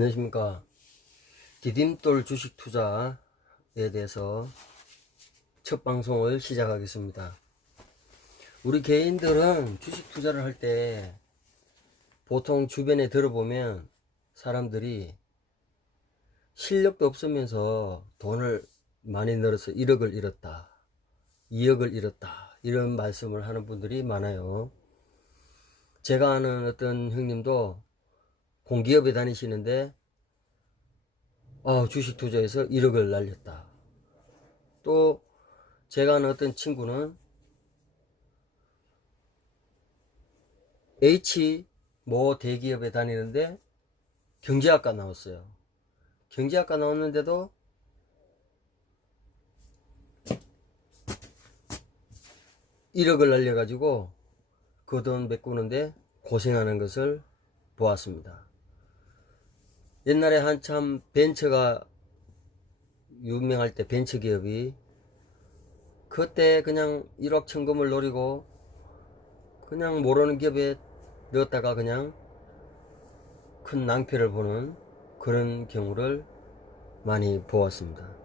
안녕하십니까. 디딤돌 주식 투자에 대해서 첫 방송을 시작하겠습니다. 우리 개인들은 주식 투자를 할 때 보통 주변에 들어보면 사람들이 실력도 없으면서 돈을 많이 늘어서 1억을 잃었다, 2억을 잃었다, 이런 말씀을 하는 분들이 많아요. 제가 아는 어떤 형님도 공기업에 다니시는데 주식 투자에서 1억을 날렸다. 또 제가 아는 어떤 친구는 H 뭐 대기업에 다니는데 경제학과 나왔어요. 경제학과 나왔는데도 (1억을) 날려가지고 그 돈 메꾸는데 고생하는 것을 보았습니다. 옛날에 한참 벤처가 유명할 때, 벤처 기업이 그때 그냥 1억 천금을 노리고 그냥 모르는 기업에 넣었다가 그냥 큰 낭패를 보는 그런 경우를 많이 보았습니다.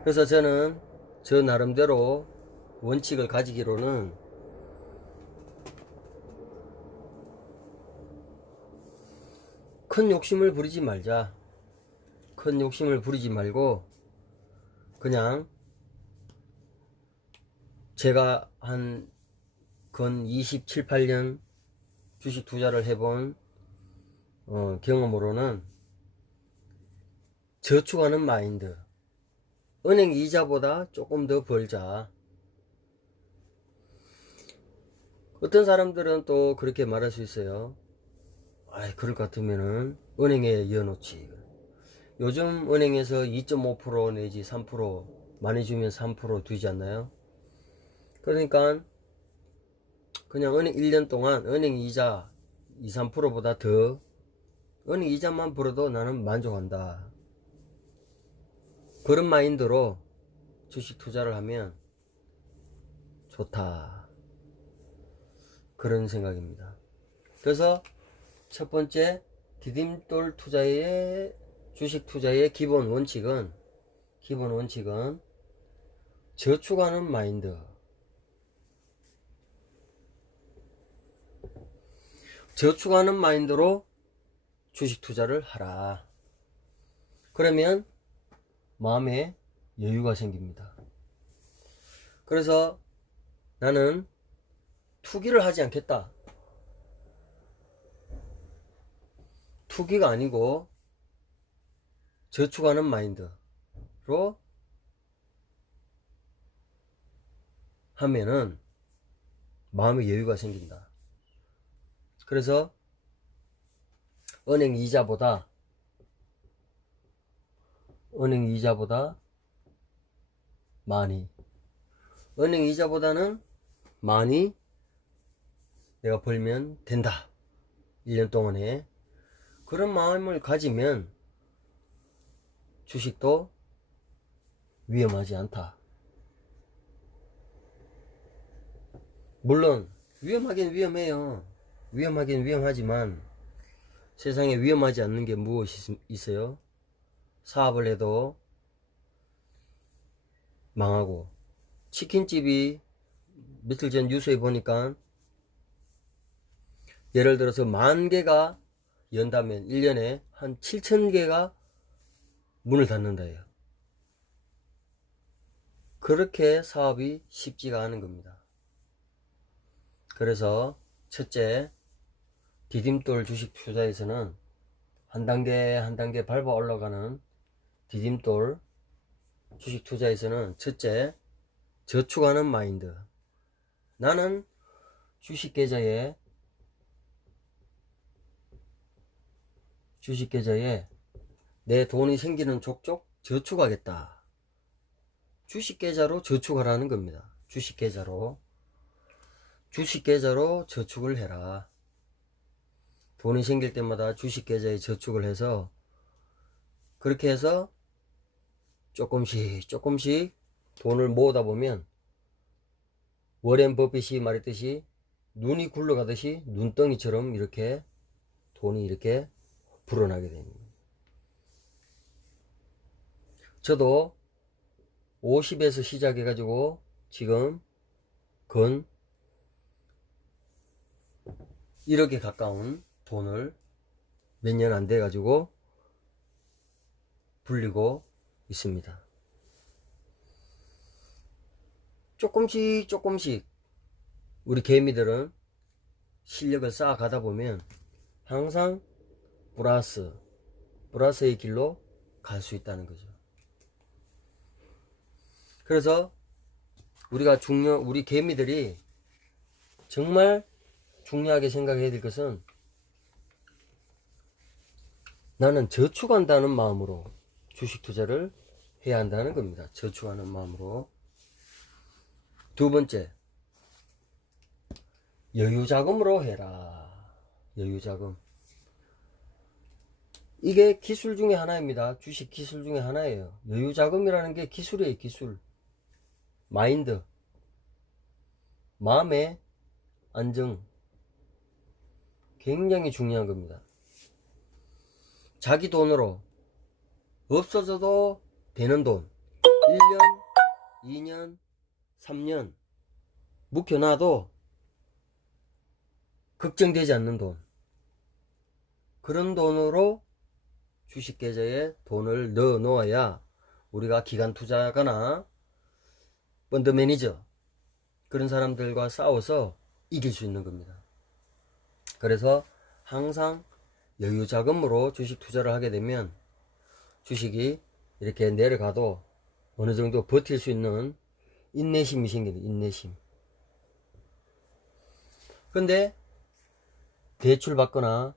그래서 저는 저 나름대로 원칙을 가지기로는 큰 욕심을 부리지 말자. 큰 욕심을 부리지 말고 그냥 제가 한 건 27, 8년 주식 투자를 해본 경험으로는 저축하는 마인드, 은행 이자보다 조금 더 벌자. 어떤 사람들은 또 그렇게 말할 수 있어요. 그럴 것 같으면은 은행에 이어놓지. 요즘 은행에서 2.5% 내지 3% 많이 주면 3% 되지 않나요? 그러니까 그냥 은행 1년 동안 은행 이자 2, 3%보다 더 은행 이자만 벌어도 나는 만족한다. 그런 마인드로 주식 투자를 하면 좋다. 그런 생각입니다. 그래서 첫 번째 디딤돌 투자의 주식 투자의 기본 원칙은 저축하는 마인드. 저축하는 마인드로 주식 투자를 하라. 그러면 마음에 여유가 생깁니다. 그래서 나는 투기를 하지 않겠다. 투기가 아니고 저축하는 마인드로 하면은 마음의 여유가 생긴다. 그래서 은행 이자보다 많이, 은행 이자보다는 많이 내가 벌면 된다. 1년 동안에 그런 마음을 가지면 주식도 위험하지 않다. 물론 위험하긴 위험해요. 위험하긴 위험하지만 세상에 위험하지 않는 게 무엇이 있어요? 사업을 해도 망하고, 치킨집이 며칠 전 뉴스에 보니까 예를 들어서 10,000개가 연다면 1년에 한 7,000개가 문을 닫는다예요. 그렇게 사업이 쉽지가 않은 겁니다. 그래서 첫째, 디딤돌 주식 투자에서는 한 단계 밟아 올라가는 디딤돌 주식 투자에서는 첫째, 저축하는 마인드. 나는 주식 계좌에 내 돈이 생기는 족족 저축하겠다. 주식 계좌로 저축하라는 겁니다. 주식 계좌로 저축을 해라. 돈이 생길 때마다 주식 계좌에 저축을 해서, 그렇게 해서 조금씩 돈을 모으다 보면 워렌 버핏이 말했듯이 눈이 굴러가듯이 눈덩이처럼 이렇게 돈이 이렇게 불어나게 됩니다. 저도 50에서 시작해 가지고 지금 건 1억에 가까운 돈을 몇 년 안 돼 가지고 불리고 있습니다. 조금씩 우리 개미들은 실력을 쌓아 가다 보면 항상 플러스의 길로 갈 수 있다는 거죠. 그래서 우리 개미들이 정말 중요하게 생각해야 될 것은, 나는 저축한다는 마음으로 주식 투자를 해야 한다는 겁니다. 저축하는 마음으로. 두 번째, 여유자금으로 해라. 여유자금. 이게 기술 중에 하나입니다. 주식 기술 중에 하나예요. 여유자금이라는 게 기술이에요. 기술. 마인드. 마음의 안정. 굉장히 중요한 겁니다. 자기 돈으로 없어져도 되는 돈, 1년, 2년, 3년 묵혀놔도 걱정되지 않는 돈, 그런 돈으로 주식 계좌에 돈을 넣어 놓아야 우리가 기관 투자가나 펀드 매니저, 그런 사람들과 싸워서 이길 수 있는 겁니다. 그래서 항상 여유 자금으로 주식 투자를 하게 되면 주식이 이렇게 내려가도 어느 정도 버틸 수 있는 인내심이 생기는, 인내심. 근데 대출 받거나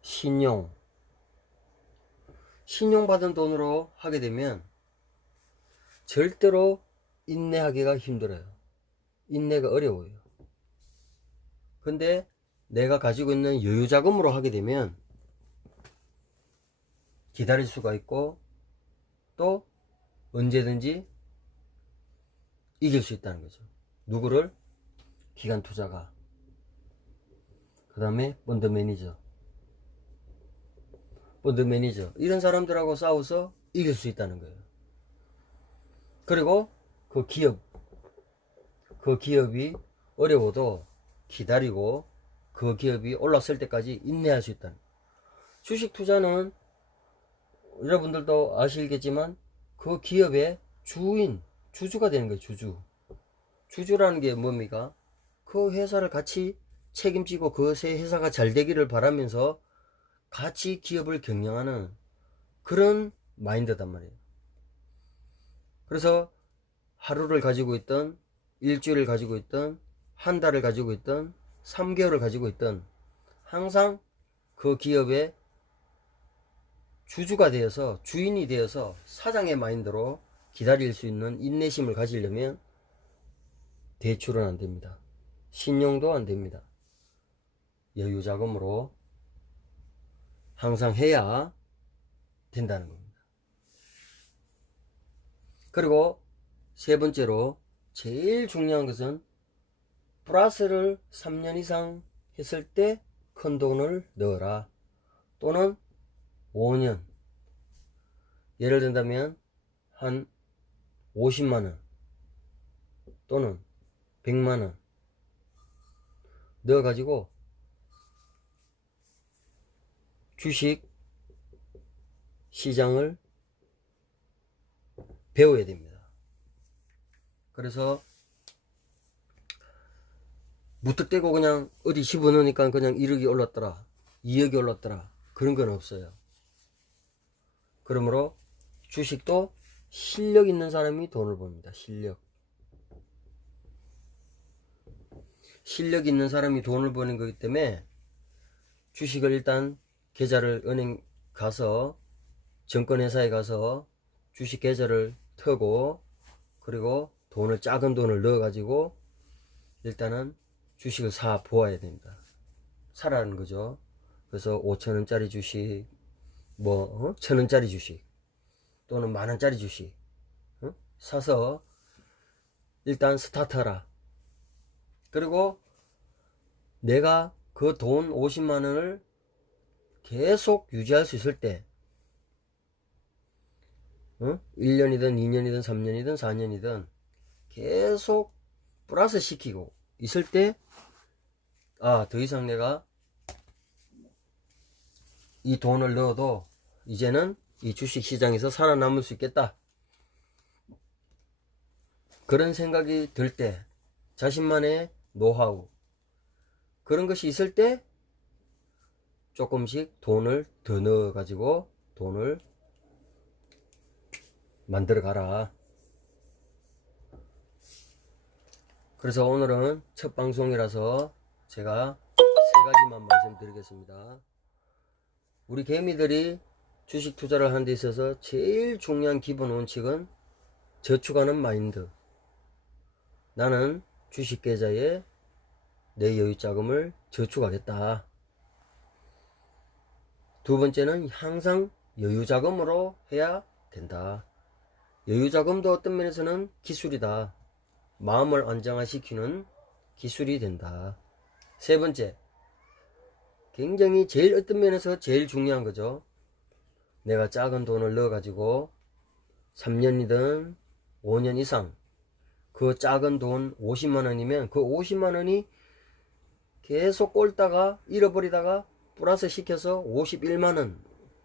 신용 받은 돈으로 하게 되면 절대로 인내하기가 힘들어요. 인내가 어려워요. 근데 내가 가지고 있는 여유자금으로 하게 되면 기다릴 수가 있고 또 언제든지 이길 수 있다는 거죠. 누구를? 기관 투자가. 그 다음에 펀드 매니저. 이런 사람들하고 싸워서 이길 수 있다는 거예요. 그리고 그 기업이 어려워도 기다리고 그 기업이 올랐을 때까지 인내할 수 있다는 거예요. 주식 투자는 여러분들도 아시겠지만 그 기업의 주주가 되는 거예요. 주주라는 게 뭡니까? 그 회사를 같이 책임지고 그 회사가 잘 되기를 바라면서 같이 기업을 경영하는 그런 마인드단 말이에요. 그래서 하루를 가지고 있던, 일주일을 가지고 있던, 한 달을 가지고 있던, 3개월을 가지고 있던, 항상 그 기업의 주주가 되어서, 주인이 되어서 사장의 마인드로 기다릴 수 있는 인내심을 가지려면 대출은 안 됩니다. 신용도 안 됩니다. 여유자금으로 항상 해야 된다는 겁니다. 그리고 세 번째로 제일 중요한 것은 플러스를 3년 이상 했을 때 큰 돈을 넣어라. 또는 5년. 예를 든다면 한 50만원 또는 100만원 넣어가지고 주식 시장을 배워야 됩니다. 그래서 무턱대고 그냥 어디 집어넣으니까 그냥 1억이 올랐더라, 2억이 올랐더라, 그런 건 없어요. 그러므로 주식도 실력 있는 사람이 돈을 법니다. 실력 있는 사람이 돈을 버는 거기 때문에 주식을 일단 계좌를 은행 가서, 증권회사에 가서 주식 계좌를 트고, 그리고 작은 돈을 넣어 가지고 일단은 주식을 사 보아야 됩니다. 사라는 거죠. 그래서 5천원짜리 주식, 1,000원짜리 주식, 또는 만원짜리 주식 사서 일단 스타트하라. 그리고 내가 그 돈 50만원을 계속 유지할 수 있을 때, 1년이든 2년이든 3년이든 4년이든 계속 플러스 시키고 있을 때, 더 이상 내가 이 돈을 넣어도 이제는 이 주식 시장에서 살아남을 수 있겠다. 그런 생각이 들 때, 자신만의 노하우, 그런 것이 있을 때 조금씩 돈을 더 넣어 가지고 돈을 만들어 가라. 그래서 오늘은 첫 방송이라서 제가 세 가지만 말씀드리겠습니다. 우리 개미들이 주식 투자를 하는 데 있어서 제일 중요한 기본 원칙은 저축하는 마인드. 나는 주식 계좌에 내 여유 자금을 저축하겠다. 두 번째는 항상 여유 자금으로 해야 된다. 여유 자금도 어떤 면에서는 기술이다. 마음을 안정화시키는 기술이 된다. 세 번째, 굉장히 제일 어떤 면에서 제일 중요한 거죠. 내가 작은 돈을 넣어 가지고 3년이든 5년 이상 그 작은 돈 50만원이면 그 50만원이 계속 꼴다가 잃어버리다가 플러스 시켜서 51만원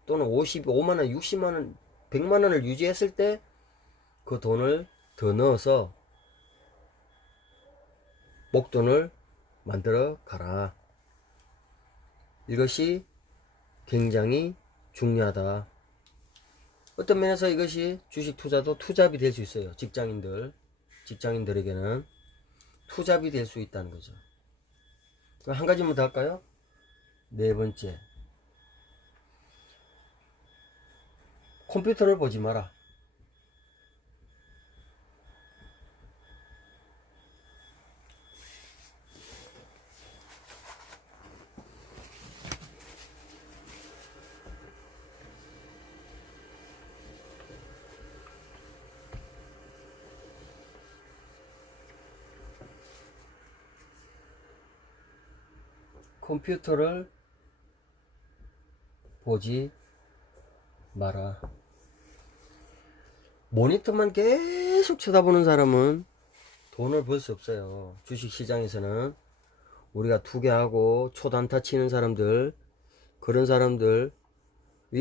또는 55만원 60만원 100만원을 유지했을 때 그 돈을 더 넣어서 목돈을 만들어 가라. 이것이 굉장히 중요하다. 어떤 면에서 이것이 주식 투자도 투잡이 될 수 있어요. 직장인들에게는 투잡이 될 수 있다는 거죠. 한 가지만 더 할까요? 네 번째, 컴퓨터를 보지 마라. 컴퓨터를 보지 마라. 모니터만 계속 쳐다보는 사람은 돈을 벌 수 없어요. 주식 시장에서는 우리가 투자하고 초단타 치는 사람들, 그런 사람들이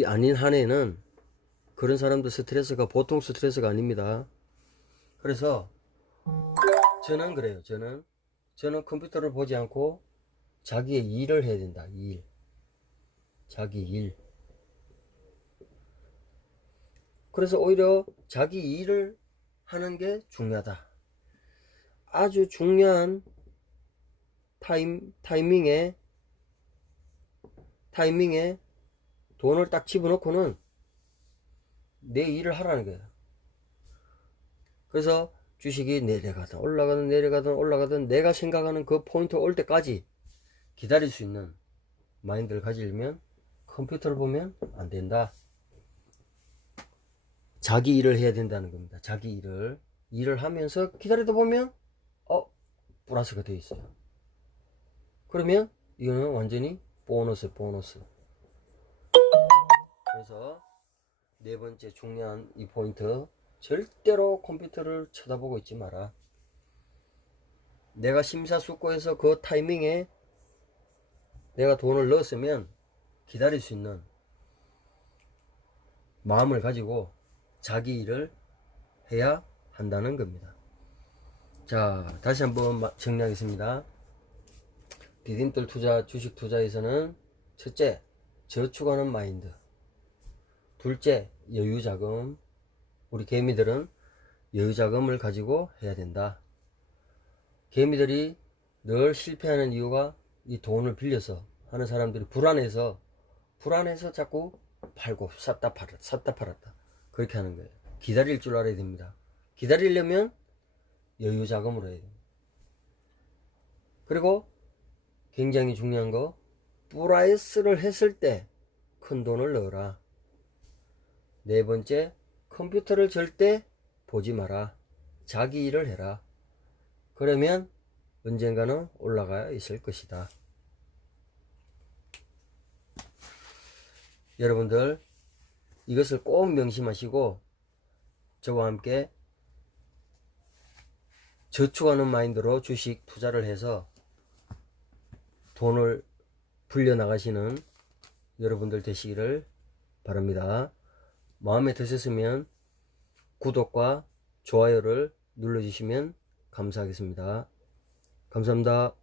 아닌 한에는 그런 사람들 스트레스가 보통 스트레스가 아닙니다. 그래서 저는 그래요. 저는 컴퓨터를 보지 않고 자기의 일을 해야 된다. 자기 일. 그래서 오히려 자기 일을 하는 게 중요하다. 아주 중요한 타이밍에 돈을 딱 집어넣고는 내 일을 하라는 거예요. 그래서 주식이 내려가든 올라가든 내가 생각하는 그 포인트 올 때까지 기다릴 수 있는 마인드를 가지려면 컴퓨터를 보면 안 된다. 자기 일을 해야 된다는 겁니다. 자기 일을 하면서 기다리다 보면 플러스가 되어 있어요. 그러면 이거는 완전히 보너스. 그래서 네 번째 중요한 이 포인트, 절대로 컴퓨터를 쳐다보고 있지 마라. 내가 심사숙고해서 그 타이밍에 내가 돈을 넣었으면 기다릴 수 있는 마음을 가지고 자기 일을 해야 한다는 겁니다. 자, 다시 한번 정리하겠습니다. 디딤돌 투자, 주식 투자에서는 첫째, 저축하는 마인드. 둘째, 여유자금. 우리 개미들은 여유자금을 가지고 해야 된다. 개미들이 늘 실패하는 이유가 이 돈을 빌려서 하는 사람들이 불안해서 자꾸 팔고 샀다 팔았다 그렇게 하는 거예요. 기다릴 줄 알아야 됩니다. 기다리려면 여유자금으로 해야 됩니다. 그리고 굉장히 중요한 거, 플라이스를 했을 때 큰 돈을 넣어라. 네 번째, 컴퓨터를 절대 보지 마라. 자기 일을 해라. 그러면 언젠가는 올라가 있을 것이다. 여러분들 이것을 꼭 명심하시고 저와 함께 저축하는 마인드로 주식 투자를 해서 돈을 불려 나가시는 여러분들 되시기를 바랍니다. 마음에 드셨으면 구독과 좋아요를 눌러주시면 감사하겠습니다. 감사합니다.